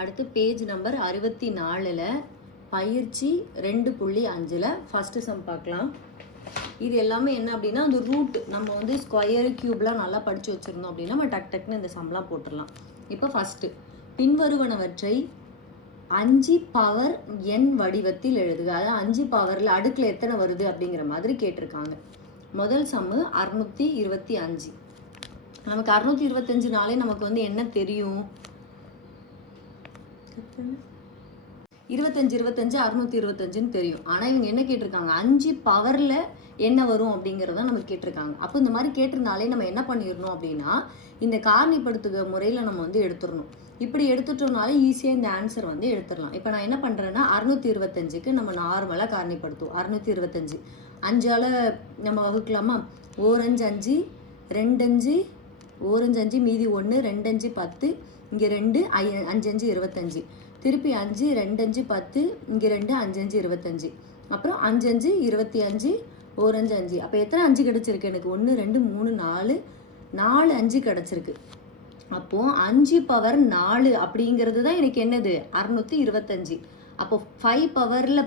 அடுத்து page number 64 பயிற்சி 2.5 first some பார்க்கலாம். இது எல்லாமே என்ன அப்படின்னா அந்த ரூட் நம்ம வந்து ஸ்கொயர் கியூப்லாம் நல்லா படித்து வச்சுருந்தோம் அப்படின்னா நம்ம டக்குன்னு இந்த சம்லாம் போட்டுடலாம். இப்போ ஃபஸ்ட்டு பின்வருவனவற்றை 5 பவர் n வடிவத்தில் எழுதுக. அதாவது 5 பவரில் அடுக்கில் எத்தனை வருது அப்படிங்கிற மாதிரி கேட்டிருக்காங்க. முதல் சம்மு 625. நமக்கு 625நாலே நமக்கு வந்து என்ன தெரியும்? 25 625ன்னு தெரியும். ஆனால் இவங்க என்ன கேட்டிருக்காங்க, 5 பவரில் என்ன வரும் அப்படிங்கிறத நமக்கு கேட்டிருக்காங்க. அப்போ இந்த மாதிரி கேட்டிருந்தாலே நம்ம என்ன பண்ணிடணும் அப்படின்னா இந்த காரணிப்படுத்துக முறையில் நம்ம வந்து எடுத்துடணும். இப்படி எடுத்துட்டோம்னாலே ஈஸியாக இந்த ஆன்சர் வந்து எடுத்துடலாம். இப்போ நான் என்ன பண்ணுறேன்னா 625க்கு நம்ம நார்மலாக காரணிப்படுத்துவோம். 625 5ஆல் நம்ம வகுக்கலாமா? 1 5 5 2 5 1 5 மீதி 1 2 5 10 இங்கே 2 5 5 25 திருப்பி 5 2 5 10 இங்கே 2 5 5 25 அப்புறம் 5 5 25 1 5 5. அப்போ எத்தனை 5 கிடச்சிருக்கு எனக்கு? 1 2 3 4 5 கிடச்சிருக்கு. அப்போது 5 பவர் 4 அப்படிங்கிறது தான் எனக்கு என்னது? 625. அப்போ 5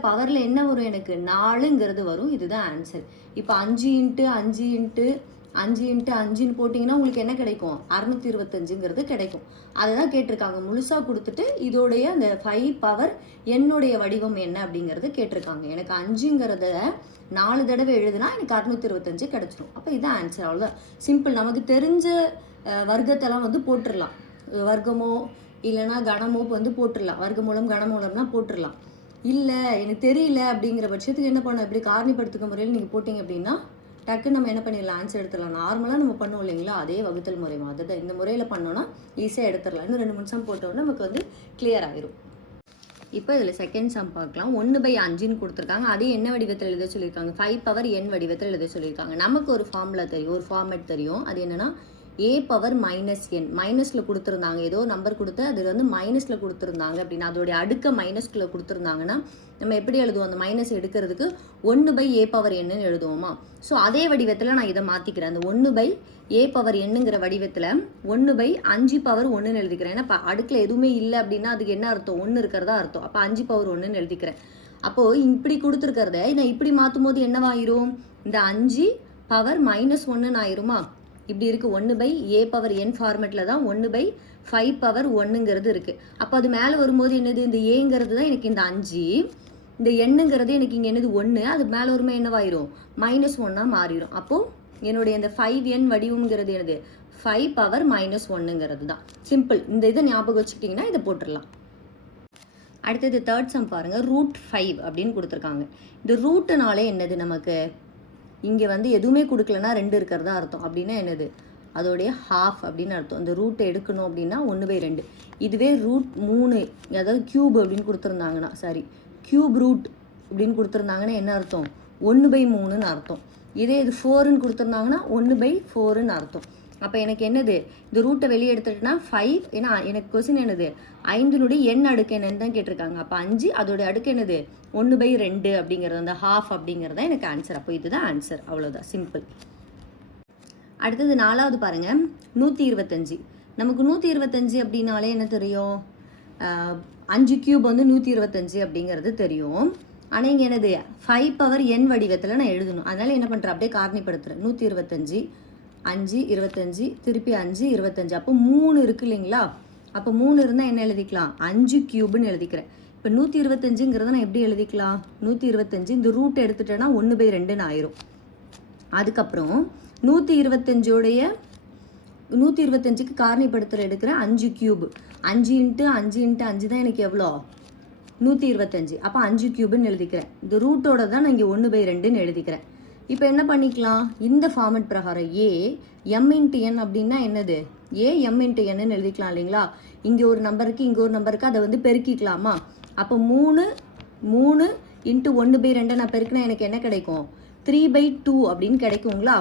பவரில் என்ன வரும் எனக்கு? 4ங்கிறது வரும். இதுதான் ஆன்சர். இப்போ 5 × 5 × 5 × 5ன்னு போட்டிங்கன்னா உங்களுக்கு என்ன கிடைக்கும்? 625ங்கிறது கிடைக்கும். அதை தான் கேட்டிருக்காங்க. முழுசாக கொடுத்துட்டு இதோடைய அந்த 5 பவர் என்னுடைய வடிவம் என்ன அப்படிங்கிறது கேட்டிருக்காங்க. எனக்கு 5ங்கிறத 4 தடவை எழுதுனா எனக்கு 625 கிடச்சிடும். அப்போ இதுதான் ஆன்சர். அவ்வளோதான், சிம்பிள். நமக்கு தெரிஞ்ச வர்க்கத்தெல்லாம் வந்து போட்டுடலாம். வர்க்கமோ இல்லைனா கணமோ வந்து போட்டுடலாம். வர்க்கமூலம் கணமூலம்னா போட்டுடலாம். இல்லை எனக்கு தெரியல அப்படிங்கிற பட்சத்துக்கு என்ன பண்ணணும், இப்படி காரணிப்படுத்துக்க முறையில் நீங்கள் போட்டிங்க அப்படின்னா டக்குன்னு நம்ம என்ன பண்ணிடலாம், ஆன்சர் எடுத்துடலாம். நார்மலாக நம்ம பண்ணுவோம் இல்லைங்களா, அதே வகுத்தல் முறை மாதிரி தான். இந்த முறையில் பண்ணோன்னா ஈஸியாக எடுத்துடலாம். இன்னும் 2 நிமிஷம் போட்டோன்னா நமக்கு வந்து கிளியர் ஆகிரும். இப்போ இதில் செகண்ட் சம் பார்க்கலாம். 1/5ன்னு கொடுத்துருக்காங்க. அதே என்ன வடிவத்தில் எழுத சொல்லியிருக்காங்க? 5 பவர் n வடிவத்தில் எழுத சொல்லியிருக்காங்க. நமக்கு ஒரு ஃபார்முலா தெரியும், ஒரு ஃபார்மேட் தெரியும். அது என்னென்னா a பவர் -n மைனஸில் கொடுத்துருந்தாங்க. ஏதோ நம்பர் கொடுத்து அது வந்து மைனஸில் கொடுத்துருந்தாங்க அப்படின்னா அதோடைய அடுக்க மைனஸ்குள்ளே கொடுத்துருந்தாங்கன்னா நம்ம எப்படி எழுதுவோம்? அந்த மைனஸ் எடுக்கிறதுக்கு 1/a பவர் n எழுதுவோமா? ஸோ அதே வடிவத்தில் நான் இதை மாற்றிக்கிறேன். அந்த 1/a பவர் nங்கிற வடிவத்தில் 1/5 பவர் 1ன்னு எழுதிக்கிறேன். ஏன்னா இப்போ அடுக்கில் எதுவுமே இல்லை அப்படின்னா அதுக்கு என்ன அர்த்தம்? 1 இருக்கிறதா அர்த்தம். அப்போ 5 பவர் 1ன்னு எழுதிக்கிறேன். அப்போது இப்படி கொடுத்துருக்கிறத நான் இப்படி மாற்றும் போது என்னவாயிரும்? இந்த 5 பவர் -1ன்னு ஆயிருமா? இப்படி இருக்குது. 1/a பவர் n ஃபார்மேட்டில் தான் 1/5 பவர் 1ங்கிறது இருக்குது. அப்போ அது மேலே வரும்போது என்னது? இந்த ஏங்கிறது தான் எனக்கு இந்த 5, இந்த எண்ணுங்கிறது எனக்கு இங்கே என்னது? 1. அது மேலே வருமே என்னவாயிரும்? -1ஆக மாறிடும். அப்போது என்னுடைய இந்த 5n வடிவம்ங்கிறது என்னது? 5 பவர் -1ங்கிறது தான். சிம்பிள். இந்த இதை ஞாபகம் வச்சுக்கிட்டிங்கன்னா இதை போட்டுடலாம். அடுத்தது தேர்ட் சம் பாருங்கள். √5 அப்படின்னு கொடுத்துருக்காங்க. இந்த ரூட்டுனாலே என்னது நமக்கு? இங்கே வந்து எதுவுமே கொடுக்கலன்னா 2 இருக்கிறதா அர்த்தம். அப்படின்னா என்னது? அதோடைய ஹாஃப் அப்படின்னு அர்த்தம். இந்த ரூட்டை எடுக்கணும் அப்படின்னா 1/2. இதுவே √3 அதாவது கியூப் அப்படின்னு கொடுத்துருந்தாங்கன்னா கியூப் ரூட் அப்படின்னு கொடுத்துருந்தாங்கன்னா என்ன அர்த்தம்? 1/3ன்னு அர்த்தம். இதே இது 4ன்னு கொடுத்துருந்தாங்கன்னா 1/4ன்னு அர்த்தம். அப்போ எனக்கு என்னது? இந்த ரூட்டை வெளியே எடுத்துட்டுனா 5. ஏன்னா எனக்கு கொஸ்டின் என்னது? 5னுடைய n அடுக்கு என்னன்னு தான் கேட்டிருக்காங்க. அப்போ 5 அதோடைய அடுக்கு என்னது? 1/2 அப்படிங்கிறது, அந்த ஹாஃப் அப்படிங்கிறது தான் எனக்கு ஆன்சர். அப்போ இதுதான் ஆன்சர். அவ்வளோதான், சிம்பிள். அடுத்தது 4வது பாருங்கள். 125. நமக்கு 125 அப்படின்னாலே என்ன தெரியும்? 5 கியூப் வந்து 125 அப்படிங்கிறது தெரியும். ஆனால் இங்கே என்னது? 5 பவர் n வடிவத்தில் நான் எழுதணும். அதனால் என்ன பண்ணுறேன்? அப்படியே காரணிப்படுத்துகிறேன். 125 5 25 திருப்பி 5 25. அப்போ 3 இருக்குது இல்லைங்களா? அப்போ 3 இருந்தால் என்ன எழுதிக்கலாம்? 5 கியூப்னு எழுதிக்கிறேன். இப்போ 125ங்கிறத நான் எப்படி எழுதிக்கலாம்? 125 இந்த ரூட் எடுத்துட்டேன்னா 1/2ன்னு ஆயிரும். அதுக்கப்புறம் 125க்கு காரணிப்படுத்துகிற எடுக்கிறேன் 5 கியூப். 5 × 5 × 5 தான் எனக்கு எவ்வளோ? 125. அப்போ 5 கியூப்னு எழுதிக்கிறேன். இந்த ரூட்டோட தான் நான் இங்கே 1/2ன்னு எழுதிக்கிறேன். இப்போ என்ன பண்ணிக்கலாம்? இந்த ஃபார்மேட் பிரகாரம் a m × n அப்படின்னா என்னது? a m × nன்னு எழுதிக்கலாம் இல்லைங்களா? இங்கே ஒரு நம்பருக்கு இங்கே ஒரு நம்பருக்கு அதை வந்து பெருக்கிக்கலாமா? அப்போ 3 × 1/2 நான் பெருக்கினா எனக்கு என்ன கிடைக்கும்? 3/2 அப்படின்னு கிடைக்குங்களா?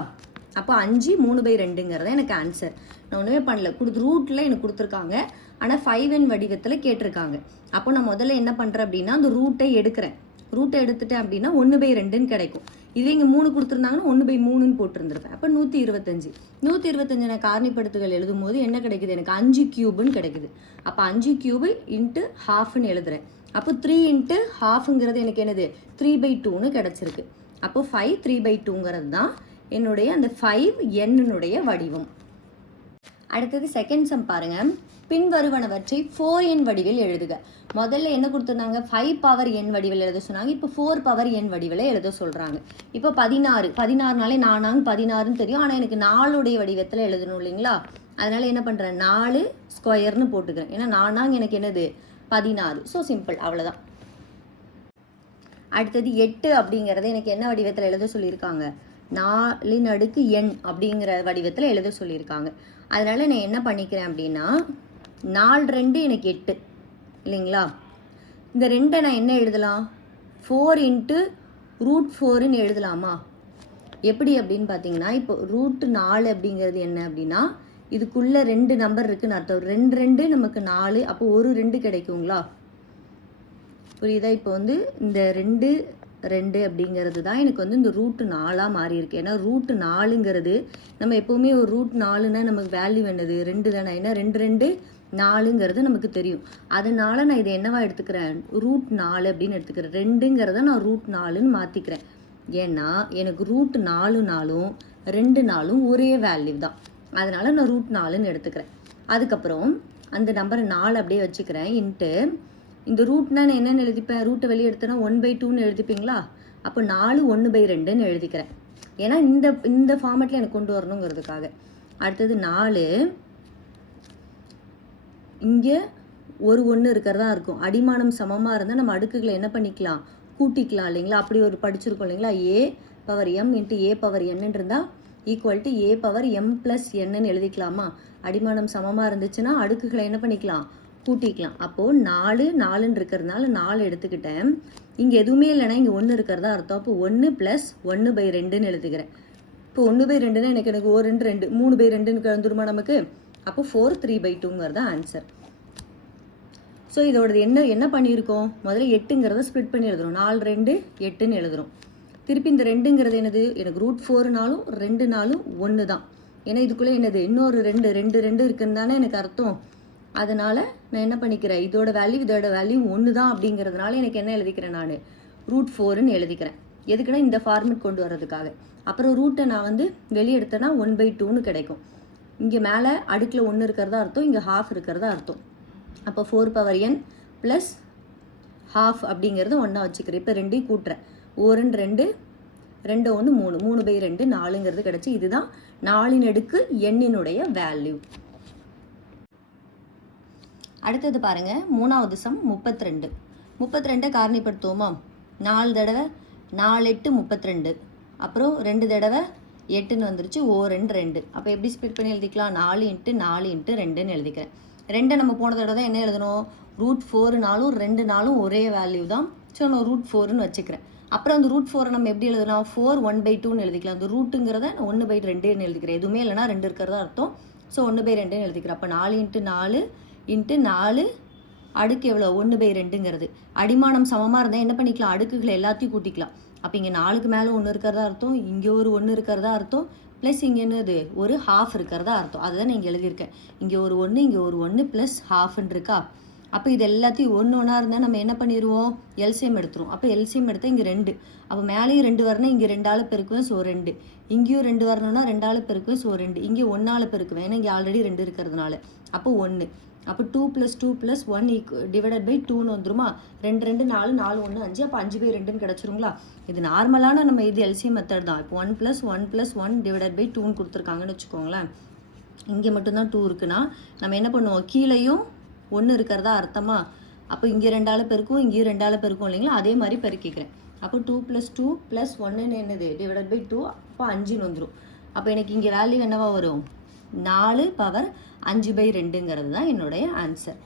அப்போ 5 3/2ங்கிறது எனக்கு ஆன்சர். நான் ஒன்றுமே பண்ணல. ரூட்டில் எனக்கு கொடுத்துருக்காங்க. ஆனால் 5n வடிவத்தில் கேட்டிருக்காங்க. அப்போ நான் முதல்ல என்ன பண்ணுறேன் அப்படின்னா அந்த ரூட்டை எடுக்கிறேன். ரூட்டை எடுத்துட்டேன் அப்படின்னா 1/2ன்னு கிடைக்கும். இதே இங்கே 3 கொடுத்துருந்தாங்கன்னா 1/3ன்னு போட்டிருந்திருப்பேன். அப்போ 125. 125 காரணிப்படுத்துகள் எழுதும் போது என்ன கிடைக்குது, எனக்கு 5 கியூப்னு கிடைக்குது. அப்போ 5 கியூபு இன்ட்டு ஹாஃப்னு எழுதுறேன். அப்போ 3 இன்ட்டு ஹாஃப்ங்கிறது எனக்கு என்னது 3/2ன்னு கிடச்சிருக்கு. அப்போ 5 3/2ங்கிறது தான் என்னுடைய அந்த 5n வடிவம். அடுத்தது செகண்ட் சம் பாருங்க. பின்வருவனவற்றை 4n வடிவில் எழுதுக. முதல்ல என்ன கொடுத்துருந்தாங்க, 5 பவர் n வடிவில் எழுத சொன்னாங்க. இப்போ 4 பவர் n வடிவில் எழுத சொல்கிறாங்க. இப்போ 16 நானாங்க 16ன்னு தெரியும். ஆனால் எனக்கு 4 வடிவத்தில் எழுதணும் இல்லைங்களா? அதனால் என்ன பண்ணுறேன், 4 ஸ்கொயர்னு போட்டுக்கிறேன். ஏன்னா நானாங்க எனக்கு என்னது 16. ஸோ சிம்பிள், அவ்வளோதான். அடுத்தது 8 அப்படிங்கிறத எனக்கு என்ன வடிவத்தில் எழுத சொல்லியிருக்காங்க, 4n அப்படிங்கிற வடிவத்தில் எழுத சொல்லியிருக்காங்க. அதனால் நான் என்ன பண்ணிக்கிறேன் அப்படின்னா 4 2 எனக்கு 8 இல்லைங்களா? இந்த 2 நான் என்ன எழுதலாம், 4 இன்ட்டு √4ன்னு எழுதலாமா? எப்படி அப்படின்னு பார்த்தீங்கன்னா, இப்போ √4 அப்படிங்கிறது என்ன அப்படின்னா, இதுக்குள்ளே 2 நம்பர் இருக்குன்னு அர்த்தம். 2 2 நமக்கு 4, அப்போ ஒரு 2 கிடைக்குங்களா? புரியுதா? இப்போ வந்து இந்த 2 2 அப்படிங்கிறது தான் எனக்கு வந்து இந்த √4 மாறி இருக்கு. ஏன்னா √4ங்கிறது நம்ம எப்போவுமே ஒரு √4ன்னா நமக்கு வேல்யூ என்னது 2 தானே. ஏன்னா 2 2 4ங்கிறது நமக்கு தெரியும். அதனால நான் இதை என்னவா எடுத்துக்கிறேன், √4 அப்படின்னு எடுத்துக்கிறேன். 2ங்கிறத நான் √4ன்னு மாற்றிக்கிறேன். ஏன்னா எனக்கு √4னாலும் 2 ஒரே வேல்யூ தான். அதனால நான் √4ன்னு எடுத்துக்கிறேன். அதுக்கப்புறம் அந்த நம்பரை 4 அப்படியே வச்சுக்கிறேன். இன்ட்டு இந்த ரூட்னா நான் என்னென்னு எழுதிப்பேன், ரூட்டை வெளியே எடுத்தேன்னா 1/2ன்னு எழுதிப்பீங்களா? அப்போ 4 1/2ன்னு எழுதிக்கிறேன். ஏன்னா இந்த ஃபார்மேட்டில் எனக்கு கொண்டு வரணுங்கிறதுக்காக. அடுத்தது 4 இங்கே ஒரு 1 இருக்கிறதா இருக்கும். அடிமானம் சமமாக இருந்தால் நம்ம அடுக்குகளை என்ன பண்ணிக்கலாம், கூட்டிக்கலாம் இல்லைங்களா? அப்படி ஒரு படிச்சிருக்கோம் இல்லைங்களா? a/m இன்ட்டு a/n இருந்தால் ஈக்குவல் டு a/m + n எழுதிக்கலாமா? அடிமானம் சமமாக இருந்துச்சுன்னா அடுக்குகளை என்ன பண்ணிக்கலாம், கூட்டிக்கலாம். அப்போது 4 4ன்னு இருக்கிறதுனால 4 எடுத்துக்கிட்டேன். இங்கே எதுவுமே இல்லைன்னா இங்கே 1 இருக்கிறதா அர்த்தம். அப்போ 1 + 1/2ன்னு எழுதுக்கிறேன். இப்போ 1/2ன்னா எனக்கு 1 2 2 3/2ன்னு வந்துருமா நமக்கு? அப்போ 4 3/2ங்கிறது ஆன்சர். ஸோ இதோடது என்ன பண்ணியிருக்கோம், முதல்ல 8ங்கிறத ஸ்ப்ளிட் பண்ணி எழுதுறோம். 4 2 8ன்னு எழுதுறோம். திருப்பி இந்த 2ங்கிறது என்னது, எனக்கு √4னாலும் 2னாலும் 1 தான். ஏன்னா இதுக்குள்ளே என்னது இன்னொரு 2 2 2 இருக்குன்னு தானே எனக்கு அர்த்தம். அதனால் நான் என்ன பண்ணிக்கிறேன், இதோட வேல்யூ 1 தான் அப்படிங்கிறதுனால எனக்கு என்ன எழுதிக்கிறேன், நான் √4ன்னு எழுதிக்கிறேன். எதுக்குன்னா இந்த ஃபார்மேட் கொண்டு வர்றதுக்காக. அப்புறம் ரூட்டை நான் வந்து வெளியே எடுத்தேன்னா 1/2ன்னு கிடைக்கும். இங்கே மேலே அடுக்கில் 1 இருக்கிறதா அர்த்தம், இங்கே ½ இருக்கிறதா அர்த்தம். அப்போ 4/n + ½ அப்படிங்கிறது 1 வச்சுக்கிறேன். இப்போ 2 கூட்டுறேன். 1 2 2 1 3 3/2 4ங்கிறது கிடச்சி. இதுதான் 4ன் அடுக்கு n வேல்யூ. அடுத்தது பாருங்கள், 3வது சம் 32. 32 காரணிப்படுத்துவோமா? 4 தடவை 4 8 32, அப்புறம் 2 தடவை 8ன்னு வந்துருச்சு, 2 2. அப்போ எப்படி ஸ்ப்ளிட் பண்ணி எழுதிக்கலாம், 4 × 4 × 2ன்னு எழுதிக்கிறேன். 2 நம்ம போன தடவை தான் என்ன எழுதணும், √4னாலும் 2னாலும் ஒரே வேல்யூ தான். ஸோ நான் √4ன்னு வச்சுக்கிறேன். அப்புறம் அந்த √4 நம்ம எப்படி எழுதலாம், 4 1/2ன்னு எழுதிக்கலாம். அந்த ரூட்டுங்கிறத 1/2ன்னு எழுதிக்கிறேன். எதுவுமே இல்லைனா 2 இருக்கிறதா அர்த்தம். ஸோ 1/2ன்னு எழுதிக்கிறேன். அப்போ 4 × 4 × 4 அடுக்கு எவ்வளோ, 1/2ங்கிறது. அடிமானம் சமமாக இருந்தால் என்ன பண்ணிக்கலாம், அடுக்குகளை எல்லாத்தையும் கூட்டிக்கலாம். அப்போ இங்கே 4க்கு மேலே 1 இருக்கிறதா அர்த்தம், இங்கே ஒரு 1 இருக்கிறதா அர்த்தம், ப்ளஸ் இங்கே என்னது ஒரு ½ இருக்கிறதா அர்த்தம். அதுதான் நான் இங்கே எழுதியிருக்கேன். இங்கே ஒரு 1 இங்கே ஒரு 1 ப்ளஸ் ½ இருக்கா? அப்போ இது எல்லாத்தையும் 1 1 இருந்தால் நம்ம என்ன பண்ணிடுவோம், எல்சிஎம் எடுத்துருவோம். அப்போ எல்சிஎம் எடுத்தால் இங்கே 2. அப்போ மேலேயும் 2 வரணும், இங்கே 2ஆல் பெருக்குவேன், ஸோ 2. இங்கேயும் 2 வரணும்னா 2ஆல் பெருக்குவேன், ஸோ 2. இங்கே 1ஆல் பெருக்குவேன், ஏன்னா இங்கே ஆல்ரெடி 2 இருக்கிறதுனால. அப்போ 1. அப்போ 2 + 2 + 1 /2ன்னு வந்துருமா? 2 2 4 4 1 5. அப்போ 5/2ன்னு கிடச்சிருங்களா? இது நார்மலான நம்ம இது எல்சிஎம் மெத்தட் தான். இப்போ 1 + 1 + 1 /2ன்னு கொடுத்துருக்காங்கன்னு வச்சுக்கோங்களேன். இங்கே மட்டும்தான் 2 இருக்குன்னா நம்ம என்ன பண்ணுவோம், கீழேயும் 1 இருக்கிறதா அர்த்தமா? அப்போ இங்கே 2ஆல் பெருக்கும், இங்கேயும் 2ஆல் பெருக்கும் இல்லைங்களா? அதே மாதிரி பெருக்கிக்கிறேன். அப்போ 2 + 2 + 1ன்னு என்னது /2. அப்போ 5ன்னு வந்துடும். அப்போ எனக்கு இங்கே வேல்யூ என்னவா வரும், 4 பவர் 5/2ங்கிறது தான் என்னுடைய ஆன்சர்.